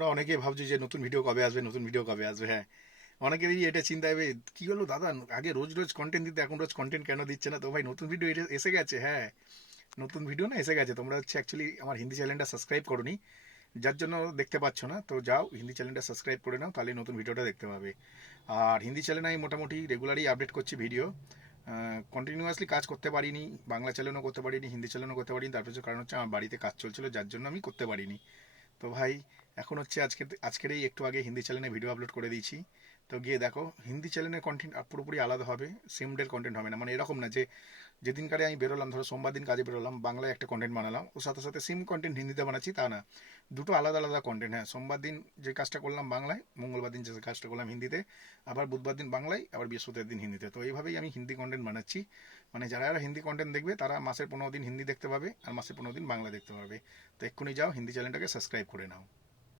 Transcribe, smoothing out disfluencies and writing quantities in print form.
আমরা অনেকেই ভাবছি যে নতুন ভিডিও কবে আসবে, নতুন ভিডিও কবে আসবে। হ্যাঁ, অনেকেরই এটা চিন্তা হবে, কি হলো দাদা, আগে রোজ রোজ কন্টেন্ট দিতে, এখন রোজ কন্টেন্ট কেন দিচ্ছে না? তো ভাই, নতুন ভিডিও এসে গেছে। হ্যাঁ, নতুন ভিডিও না এসে গেছে। তোমরা হচ্ছে অ্যাকচুয়ালি আমার হিন্দি চ্যানেলটা সাবস্ক্রাইব করোনি, যার জন্য দেখতে পাচ্ছ না। তো যাও হিন্দি চ্যানেলটা সাবস্ক্রাইব করে নাও, তাহলে নতুন ভিডিওটা দেখতে পাবে। আর হিন্দি চ্যানেলে আমি মোটামুটি রেগুলারই আপডেট করছি ভিডিও। কন্টিনিউয়াসলি কাজ করতে পারিনি, বাংলা চ্যানেলও করতে পারিনি, হিন্দি চ্যানেলও করতে পারিনি। তার পেছনে কারণ হচ্ছে আমার বাড়িতে কাজ চলছিল, যার জন্য আমি করতে পারিনি। তো ভাই, এখন হচ্ছে আজকেরই একটু আগে হিন্দি চ্যানেলে ভিডিও আপলোড করে দিয়েছি। তো গিয়ে দেখো, হিন্দি চ্যানেলের কন্টেন্ট পুরোপুরি আলাদা হবে। সেম ডের কন্টেন্ট হবে না, মানে এরকম না যে যেদিনকারে আমি বেরোলাম, ধরো সোমবার দিন কাজে বেরোলাম, বাংলায় একটা কন্টেন্ট বানালাম, ওর সাথে সাথে সেম কন্টেন্ট হিন্দিতে বানাচ্ছি, তা না। দুটো আলাদা আলাদা কন্টেন্ট। হ্যাঁ, সোমবার দিন যে কাজটা করলাম বাংলায়, মঙ্গলবার দিন যে কাজটা করলাম হিন্দিতে, আবার বুধবার দিন বাংলায়, আবার বৃহস্পতিবার দিন হিন্দিতে। তো এইভাবেই আমি হিন্দি কন্টেন্ট বানাচ্ছি। মানে যারা যারা হিন্দি কন্টেন্ট দেখবে তারা মাসের 15 দিন হিন্দি দেখতে পাবে, আর মাসের 15 দিন বাংলা দেখতে পাবে। তো এক্ষুনি যাও হিন্দি চ্যানেলটাকে সাবস্ক্রাইব করে নাও।